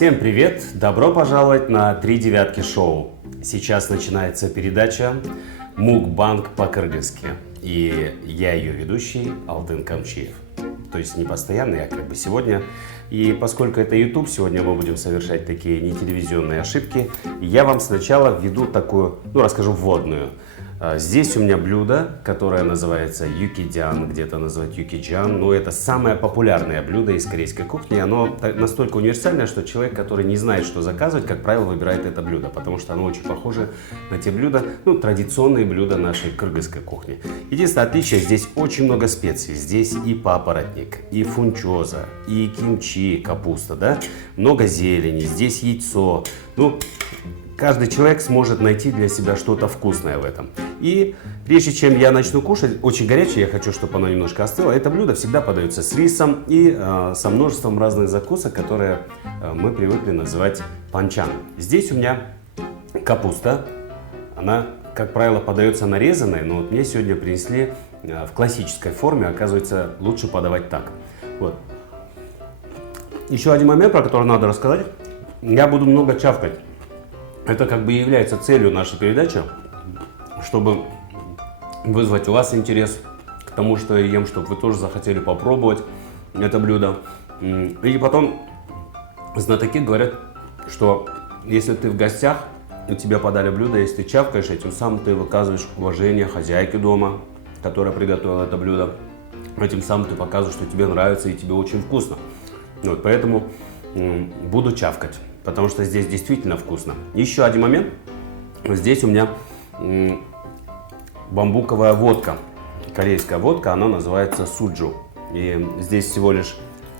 Всем привет! Добро пожаловать на «Три девятки шоу». Сейчас начинается передача «Мукбанг по-кыргызски». И я ее ведущий Алтын Камчиев. То есть не постоянно, я как бы сегодня. И поскольку это YouTube, сегодня мы будем совершать такие нетелевизионные ошибки. Я вам сначала введу такую, расскажу вводную. Здесь у меня блюдо, которое называется юкидян, где-то называют юкиджан. Но это самое популярное блюдо из корейской кухни. Оно настолько универсальное, что человек, который не знает, что заказывать, как правило, выбирает это блюдо. Потому что оно очень похоже на те блюда, традиционные блюда нашей кыргызской кухни. Единственное отличие, здесь очень много специй. Здесь и папоротник, и фунчоза, и кимчи, капуста, да? Много зелени, здесь яйцо. Каждый человек сможет найти для себя что-то вкусное в этом. И прежде чем я начну кушать, очень горячее, я хочу, чтобы оно немножко остыло. Это блюдо всегда подается с рисом и со множеством разных закусок, которые мы привыкли называть панчан. Здесь у меня капуста. Она, как правило, подается нарезанной, но мне сегодня принесли в классической форме. Оказывается, лучше подавать так. Вот. Еще один момент, про который надо рассказать. Я буду много чавкать. Это как бы является целью нашей передачи, чтобы вызвать у вас интерес к тому, что я ем, чтобы вы тоже захотели попробовать это блюдо. И потом знатоки говорят, что если ты в гостях, и тебе подали блюдо, если ты чавкаешь, этим самым ты выказываешь уважение хозяйке дома, которая приготовила это блюдо. Этим самым ты показываешь, что тебе нравится и тебе очень вкусно. Поэтому буду чавкать. Потому что здесь действительно вкусно. Еще один момент. Здесь у меня бамбуковая водка. Корейская водка, она называется суджу. И здесь всего лишь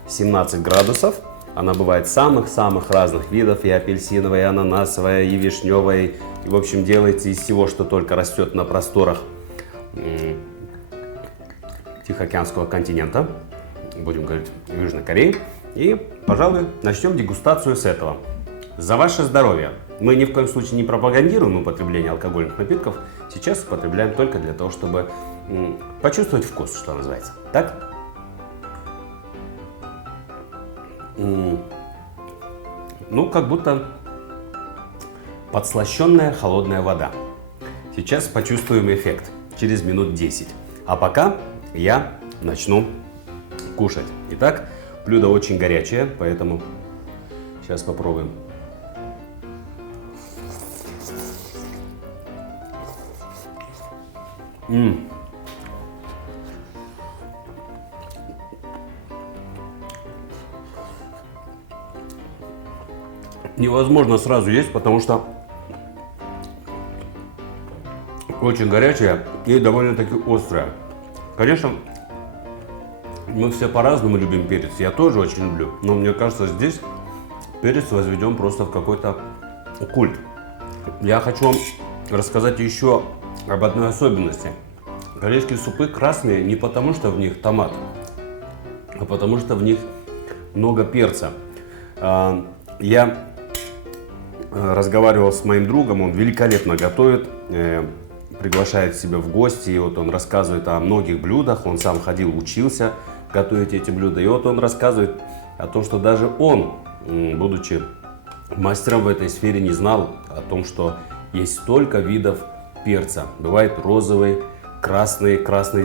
17 градусов. Она бывает самых-самых разных видов. И апельсиновая, и ананасовая, и вишневая. И, в общем, делается из всего, что только растет на просторах Тихоокеанского континента. Будем говорить, Южной Кореи. И, пожалуй, начнем дегустацию с этого. За ваше здоровье! Мы ни в коем случае не пропагандируем употребление алкогольных напитков. Сейчас употребляем только для того, чтобы почувствовать вкус, что называется. Так? Как будто подслащенная холодная вода. Сейчас почувствуем эффект через минут 10. А пока я начну кушать. Итак, блюдо очень горячее, поэтому сейчас попробуем. Невозможно сразу есть, потому что очень горячее и довольно-таки острое. Конечно, мы все по-разному любим перец. Я тоже очень люблю. Но мне кажется, здесь перец возведен просто в какой-то культ. Я хочу вам рассказать еще об одной особенности. Корейские супы красные не потому, что в них томат, а потому что в них много перца. Я разговаривал с моим другом, он великолепно готовит, приглашает себя в гости, и он рассказывает о многих блюдах, он сам ходил, учился готовить эти блюда, и он рассказывает о том, что даже он, будучи мастером в этой сфере, не знал о том, что есть столько видов перца. Бывает розовый, красный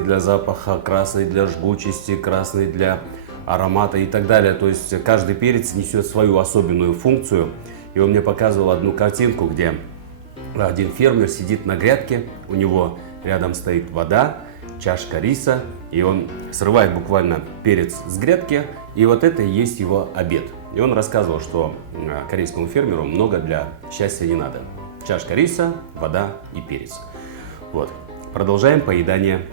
для запаха, красный для жгучести, красный для аромата и так далее. То есть каждый перец несет свою особенную функцию. И он мне показывал одну картинку, где один фермер сидит на грядке, у него рядом стоит вода, чашка риса, и он срывает буквально перец с грядки, и это и есть его обед. И он рассказывал, что корейскому фермеру много для счастья не надо. Чашка риса, вода и перец. Продолжаем поедание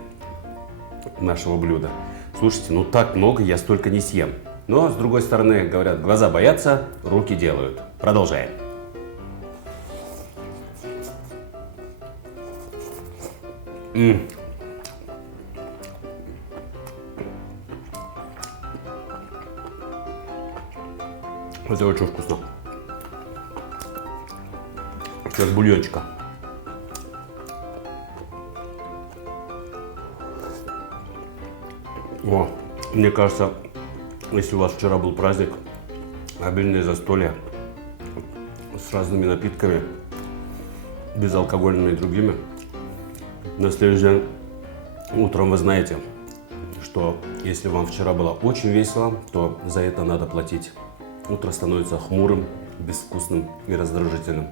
нашего блюда. Слушайте, так много я столько не съем. Но, с другой стороны, говорят, глаза боятся, руки делают. Продолжаем. Это очень вкусно. Сейчас бульончика. Мне кажется, если у вас вчера был праздник, обильное застолье, с разными напитками, безалкогольными и другими. На следующий день утром вы знаете, что если вам вчера было очень весело, то за это надо платить. Утро становится хмурым, безвкусным и раздражительным.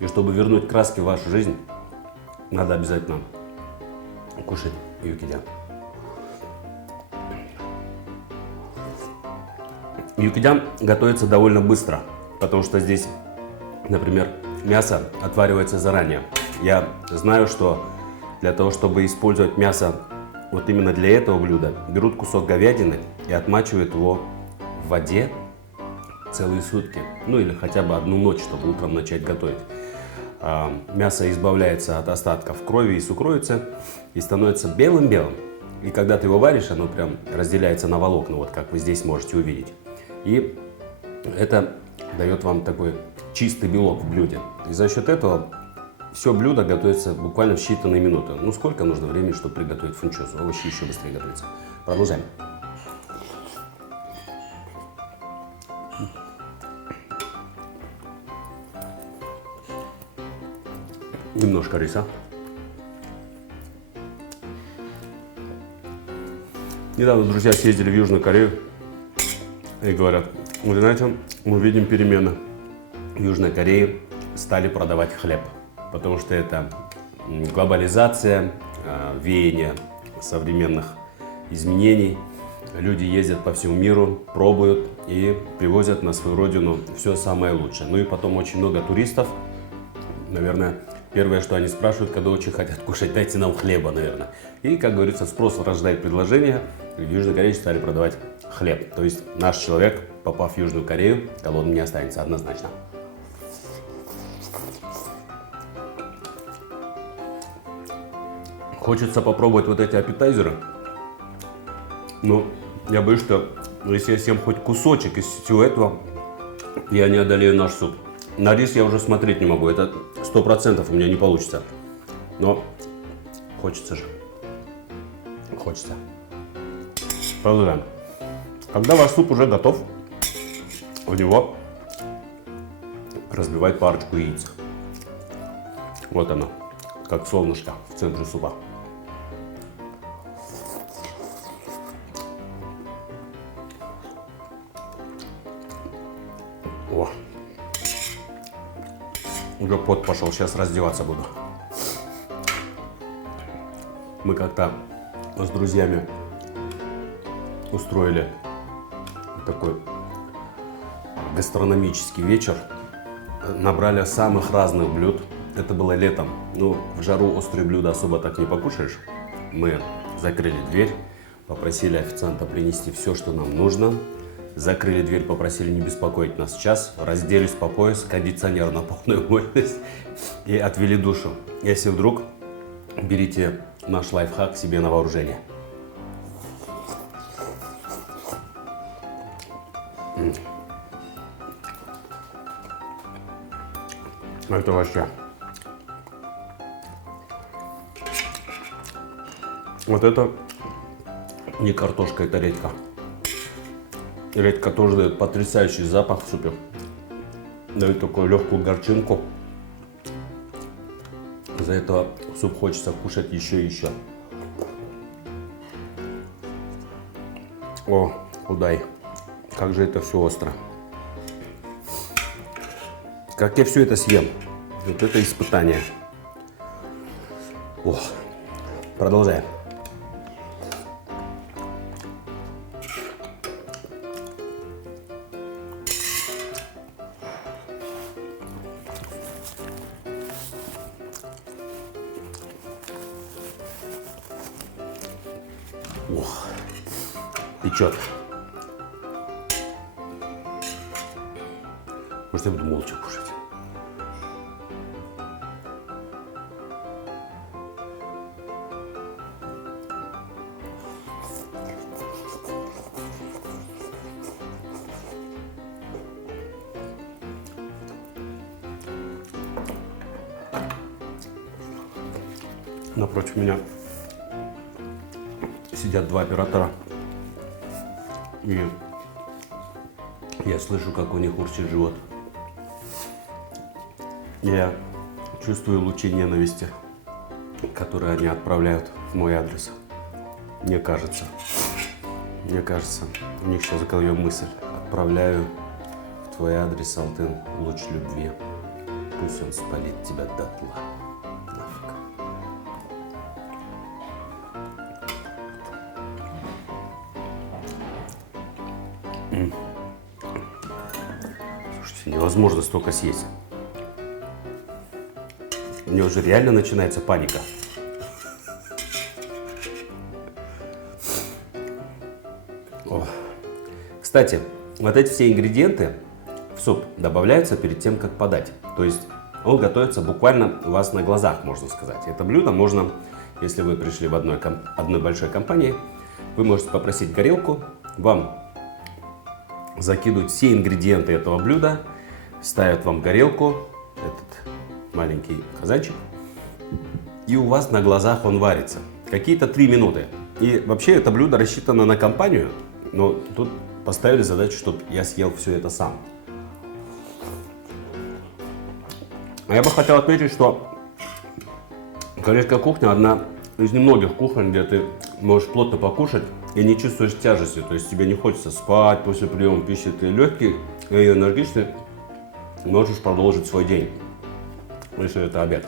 И чтобы вернуть краски в вашу жизнь, надо обязательно кушать юкидян. Юкидян готовится довольно быстро, потому что здесь, например, мясо отваривается заранее. Я знаю, что для того, чтобы использовать мясо вот именно для этого блюда, берут кусок говядины и отмачивают его в воде целые сутки. Ну или хотя бы одну ночь, чтобы утром начать готовить. Мясо избавляется от остатков крови и сукровицы и становится белым-белым. И когда ты его варишь, оно прям разделяется на волокна, вот как вы здесь можете увидеть. И это дает вам такой чистый белок в блюде. И за счет этого все блюдо готовится буквально в считанные минуты. Ну сколько нужно времени, чтобы приготовить фунчозу? Овощи еще быстрее готовятся. Продолжаем. Немножко риса. Недавно друзья съездили в Южную Корею и говорят: вы знаете, мы видим перемены. В Южной Корее стали продавать хлеб, потому что это глобализация, веяние современных изменений. Люди ездят по всему миру, пробуют и привозят на свою родину все самое лучшее. Ну и потом очень много туристов. Наверное, первое, что они спрашивают, когда очень хотят кушать: дайте нам хлеба, наверное. И, как говорится, спрос рождает предложение. В Южной Корее стали продавать хлеб. То есть наш человек, попав в Южную Корею, голодным не останется однозначно. Хочется попробовать вот эти аппетайзеры. Но я боюсь, что если я съем хоть кусочек из всего этого, я не одолею наш суп. На рис я уже смотреть не могу. Это 100% у меня не получится. Но хочется же. Хочется. Продолжаем. Когда ваш суп уже готов, в него разбивать парочку яиц. Вот оно, как солнышко в центре супа. О, уже пот пошел, сейчас раздеваться буду. Мы как-то с друзьями устроили такой гастрономический вечер. Набрали самых разных блюд. Это было летом. Ну, в жару острые блюда особо так не покушаешь. Мы закрыли дверь, попросили официанта принести все, что нам нужно. Закрыли дверь, попросили не беспокоить нас час. Разделись по пояс, кондиционер на полную мощность и отвели душу. Если вдруг, берите наш лайфхак себе на вооружение. Это вообще. Вот это не картошка, это редька. Редька тоже дает потрясающий запах в супе. Дает такую легкую горчинку. Из-за этого суп хочется кушать еще и еще. О, удай. Как же это все остро. Как я все это съем? Вот это испытание. О, продолжаем. Ох, печет. Может, я буду молча кушать. Напротив меня сидят два оператора, и я слышу, как у них урчит живот. Я чувствую лучи ненависти, которые они отправляют в мой адрес. Мне кажется, у них сейчас в голове мысль. Отправляю в твой адрес, Алтын, луч любви. Пусть он спалит тебя дотла. Нафиг. Слушайте, невозможно столько съесть. У меня уже реально начинается паника. О. Кстати, вот эти все ингредиенты в суп добавляются перед тем, как подать. То есть он готовится буквально у вас на глазах, можно сказать. Это блюдо можно, если вы пришли в одной большой компании, вы можете попросить горелку, вам закидывают все ингредиенты этого блюда, ставят вам горелку, этот маленький казанчик, и у вас на глазах он варится. Какие-то 3 минуты. И вообще это блюдо рассчитано на компанию, но тут поставили задачу, чтобы я съел все это сам. А я бы хотел отметить, что корейская кухня одна из немногих кухонь, где ты можешь плотно покушать и не чувствуешь тяжести. То есть тебе не хочется спать после приема пищи, ты легкий и энергичный, можешь продолжить свой день, если это обед.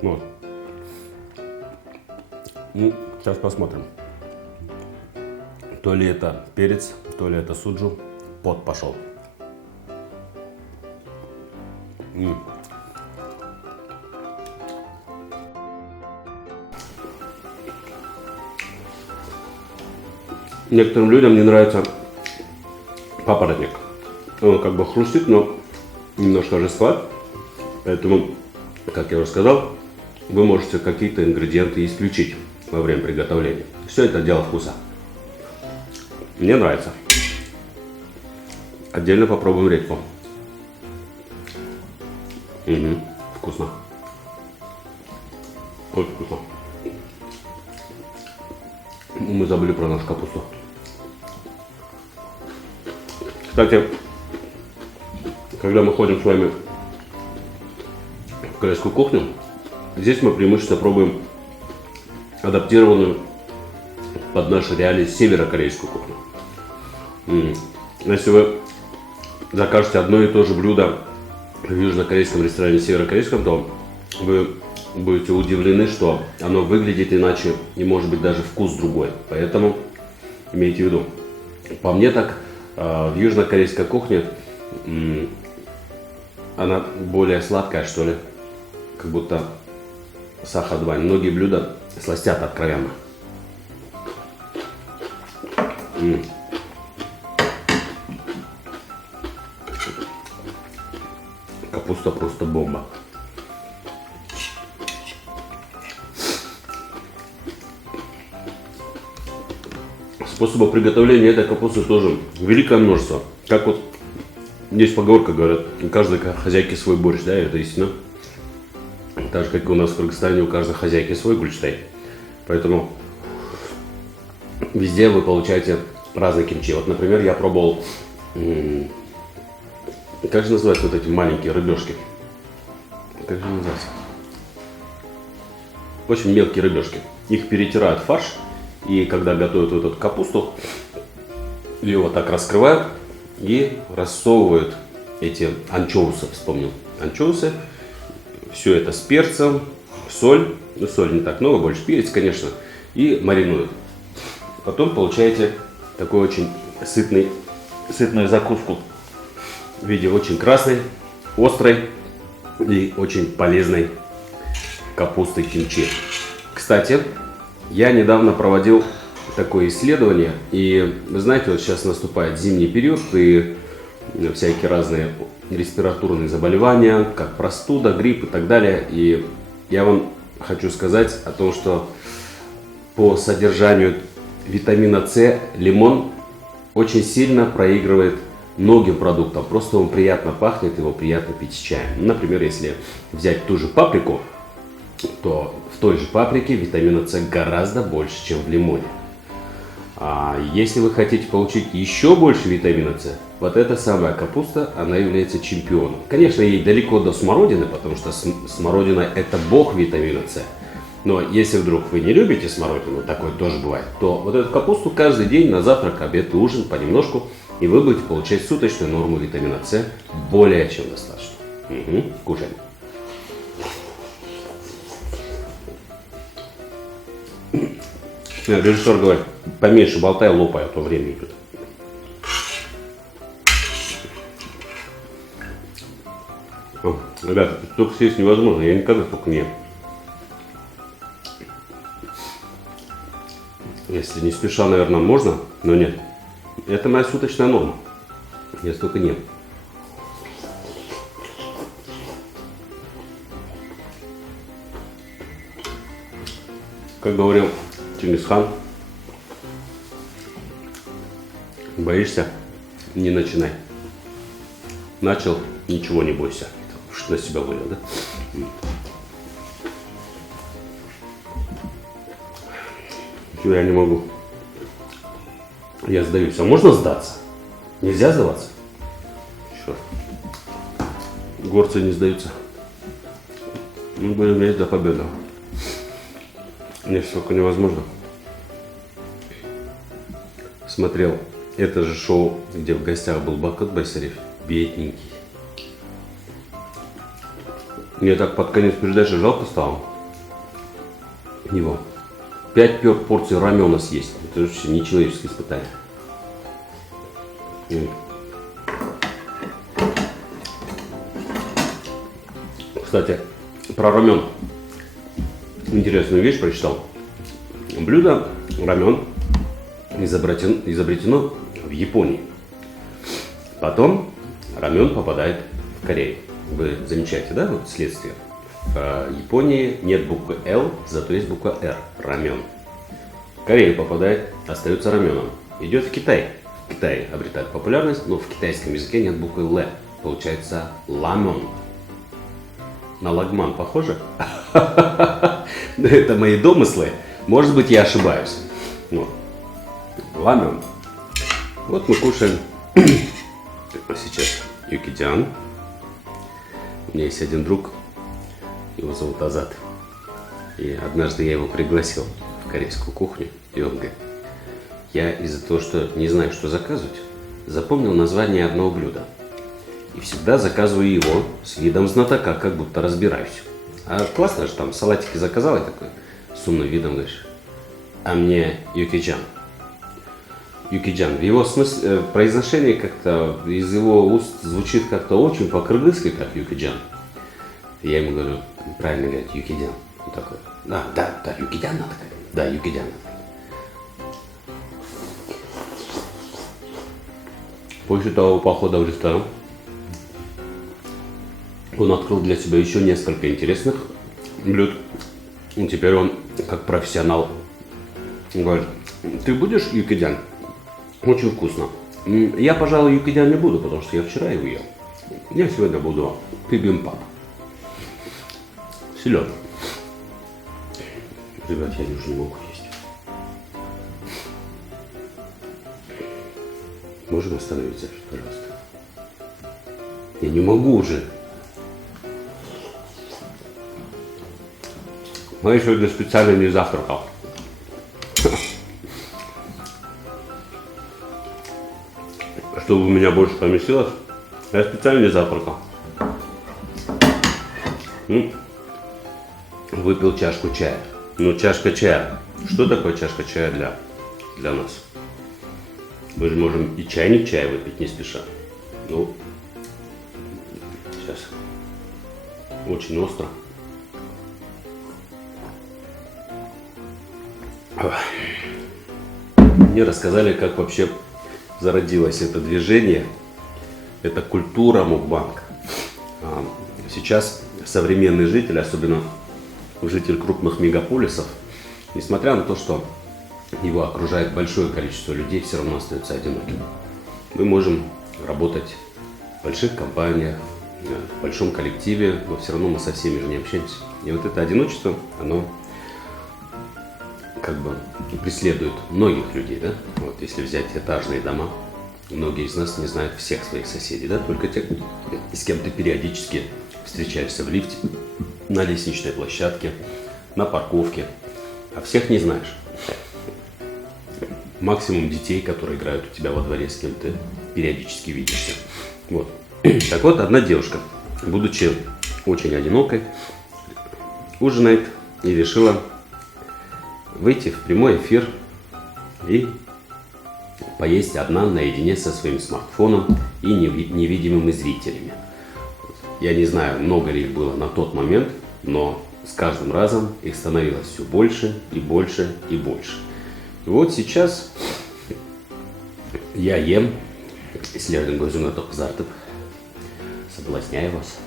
Вот. Ну, сейчас посмотрим. То ли это перец, то ли это суджу. Пот пошел. Некоторым людям не нравится папоротник. Он как бы хрустит, но немножко жестковат. Поэтому, как я уже сказал, вы можете какие-то ингредиенты исключить во время приготовления. Все это дело вкуса. Мне нравится. Отдельно попробуем редьку. Вкусно. Очень вкусно. Мы забыли про нашу капусту. Кстати, когда мы ходим с вами в корейскую кухню, здесь мы преимущественно пробуем адаптированную под наши реалии северокорейскую кухню. Если вы закажете одно и то же блюдо в южнокорейском ресторане, северокорейском, то вы будете удивлены, что оно выглядит иначе и может быть даже вкус другой. Поэтому имейте в виду. По мне так, в южнокорейской кухне она более сладкая, что ли, как будто сахар-2. Многие блюда сластят откровенно. Капуста просто бомба. Способов приготовления этой капусты тоже великое множество. Как вот есть поговорка, говорят, у каждой хозяйки свой борщ, да, это истина. Так же, как и у нас в Кыргызстане, у каждой хозяйки свой гульчтай. Поэтому везде вы получаете разные кимчи. Вот, например, я пробовал, как же называются вот эти маленькие рыбешки? Как же называются? Очень мелкие рыбешки. Их перетирают в фарш. И когда готовят вот эту капусту, ее вот так раскрывают и рассовывают эти анчоусы, вспомнил, анчоусы, все это с перцем, соль, ну соль не так много, больше перец, конечно, и маринуют. Потом получаете такую очень сытную закуску в виде очень красной, острой и очень полезной капусты кимчи. Кстати, я недавно проводил такое исследование, и вы знаете, вот сейчас наступает зимний период, и всякие разные респираторные заболевания, как простуда, грипп и так далее. И я вам хочу сказать о том, что по содержанию витамина С лимон очень сильно проигрывает многим продуктам. Просто он приятно пахнет, его приятно пить с чаем. Например, если взять ту же паприку, то в той же паприке витамина С гораздо больше, чем в лимоне. А если вы хотите получить еще больше витамина С, вот эта самая капуста, она является чемпионом. Конечно, ей далеко до смородины, потому что смородина – это бог витамина С. Но если вдруг вы не любите смородину, такое тоже бывает, то вот эту капусту каждый день на завтрак, обед и ужин понемножку, и вы будете получать суточную норму витамина С более чем достаточно. Угу, кушаем. Режиссер говорит, поменьше болтай, лопай, а то время идет. Ребята, столько съесть невозможно, я никогда столько не ем. Если не спеша, наверное, можно, но нет. Это моя суточная норма. Я столько не ем. Как говорил Чингисхан, боишься, не начинай. Начал, ничего не бойся. Что на себя вылил, да? Я не могу. Я сдаюсь. А можно сдаться? Нельзя сдаваться? Черт. Горцы не сдаются. Мы будем есть до победы. Мне столько невозможно. Смотрел это же шоу, где в гостях был Бакыт Байсарев, бедненький. Мне так под конец передачи жалко стало его. 5 порций рамена съесть. Это вообще нечеловеческое испытание. Кстати, про рамен. Интересную вещь прочитал. Блюдо рамен изобретено в Японии. Потом рамен попадает в Корею. Вы замечаете, да, вот следствие? В Японии нет буквы Л, зато есть буква Р. Рамен. В Корею попадает, остается раменом. Идет в Китай. В Китае обретает популярность, но в китайском языке нет буквы Л. Получается ламен. На лагман похоже? Это мои домыслы. Может быть, я ошибаюсь. Ламен. Вот мы кушаем сейчас юкидян. У меня есть один друг, его зовут Азат. И однажды я его пригласил в корейскую кухню, и он говорит, я из-за того, что не знаю, что заказывать, запомнил название одного блюда. И всегда заказываю его с видом знатока, как будто разбираюсь. А классно же, там салатики заказал, и такой с умным видом говоришь, а мне юкиджан. Юкиджан. В его смысле, произношении как-то, из его уст звучит как-то очень по-кыргызски, как юкиджан. Я ему говорю, правильно говорить, юкиджан. Он такой, да, юкиджан надо говорить. Да, юкиджан. После того похода в ресторан он открыл для себя еще несколько интересных блюд. И теперь он, как профессионал, говорит, ты будешь юкиджан? Очень вкусно. Я, пожалуй, юкиджан не буду, потому что я вчера его ел. Я сегодня буду бибимбап. Селедка. Ребят, я уже не могу есть. Можем остановиться, пожалуйста? Я не могу уже. Но я сегодня специально не завтракал. Чтобы у меня больше поместилось, я специально не завтракал. Выпил чашку чая. Ну, чашка чая. Что такое чашка чая для нас? Мы же можем и чайник чая выпить не спеша. Ну, сейчас. Очень остро. Мне рассказали, как вообще зародилось это движение, это культура мукбанг. Сейчас современный житель, особенно житель крупных мегаполисов, несмотря на то, что его окружает большое количество людей, все равно остается одиноким. Мы можем работать в больших компаниях, в большом коллективе, но все равно мы со всеми же не общаемся. И вот это одиночество, оно как бы преследует многих людей, да? Вот если взять этажные дома, многие из нас не знают всех своих соседей, да? Только те, с кем ты периодически встречаешься в лифте, на лестничной площадке, на парковке, а всех не знаешь. Максимум детей, которые играют у тебя во дворе, с кем ты периодически видишься. Вот. Так вот, одна девушка, будучи очень одинокой, ужинает и решила выйти в прямой эфир и поесть одна наедине со своим смартфоном и невидимыми зрителями. Я не знаю, много ли их было на тот момент, но с каждым разом их становилось все больше и больше и больше. И вот сейчас я ем, следуем gözüme çok kızartıp соблазняю вас.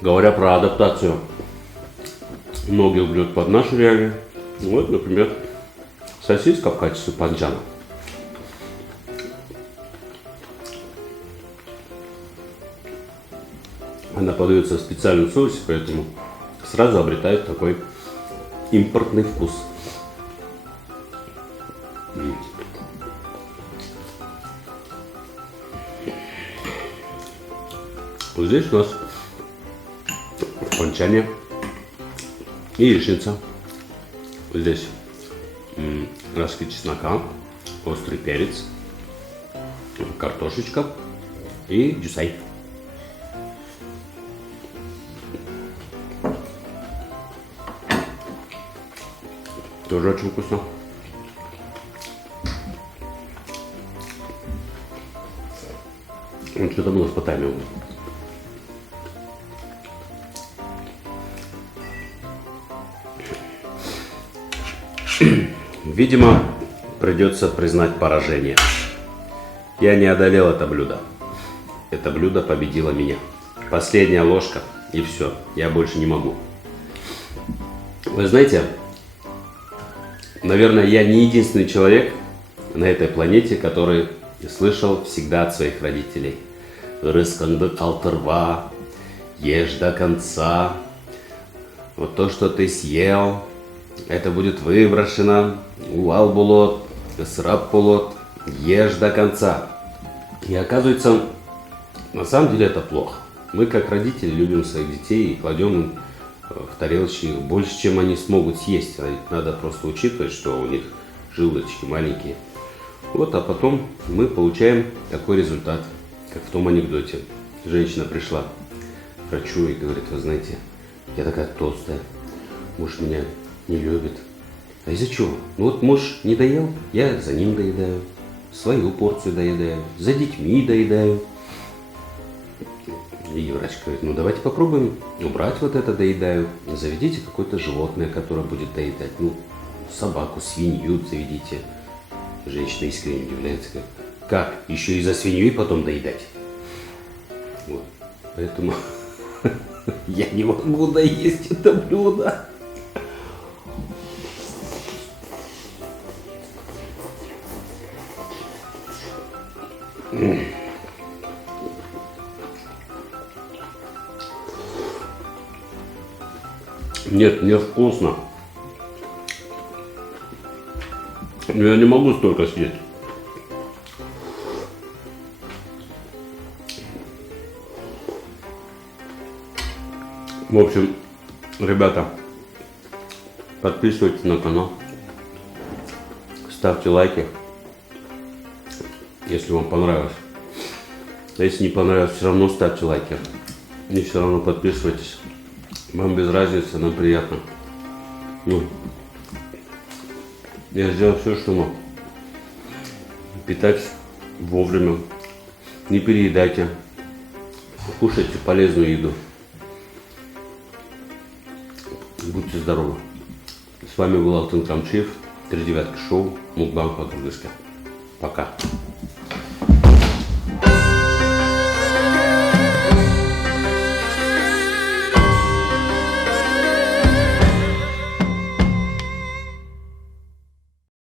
Говоря про адаптацию многих блюд под наши реалии, вот, например, сосиска в качестве панчана. Она подается в специальном соусе, поэтому сразу обретает такой импортный вкус. Вот здесь у нас в панчане яичница. Здесь ростки чеснока, острый перец, картошечка и дюсай. Тоже очень вкусно. Вот что там у нас по таймингу. Видимо, придется признать поражение. Я не одолел это блюдо. Это блюдо победило меня. Последняя ложка, и все. Я больше не могу. Вы знаете, наверное, я не единственный человек на этой планете, который слышал всегда от своих родителей: «Рысканды калтырва, ешь до конца. Вот то, что ты съел, это будет выброшено. Уал булот, сраб булот, ешь до конца». И оказывается, на самом деле это плохо. Мы, как родители, любим своих детей и кладем им в тарелочки больше, чем они смогут съесть. Надо просто учитывать, что у них желудочки маленькие. Вот, а потом мы получаем такой результат, как в том анекдоте. Женщина пришла к врачу и говорит: вы знаете, я такая толстая, муж меня не любит. А из-за чего? Ну вот муж не доел, я за ним доедаю, свою порцию доедаю, за детьми доедаю. И врач говорит: ну давайте попробуем убрать вот это доедаю, заведите какое-то животное, которое будет доедать, ну собаку, свинью заведите. Женщина искренне удивляется, говорит: как, еще и за свинью и потом доедать? Вот. Поэтому я не могу доесть это блюдо. Нет, мне вкусно. Но я не могу столько съесть. В общем, ребята, подписывайтесь на канал, ставьте лайки, если вам понравилось. А если не понравилось, все равно ставьте лайки. И все равно подписывайтесь. Вам без разницы, нам приятно. Ну, я сделал все, что мог. Питайтесь вовремя. Не переедайте. Кушайте полезную еду. Будьте здоровы. С вами был Алтын Камчиев, 3 девятки шоу, мукбанг по-кыргызски. Пока.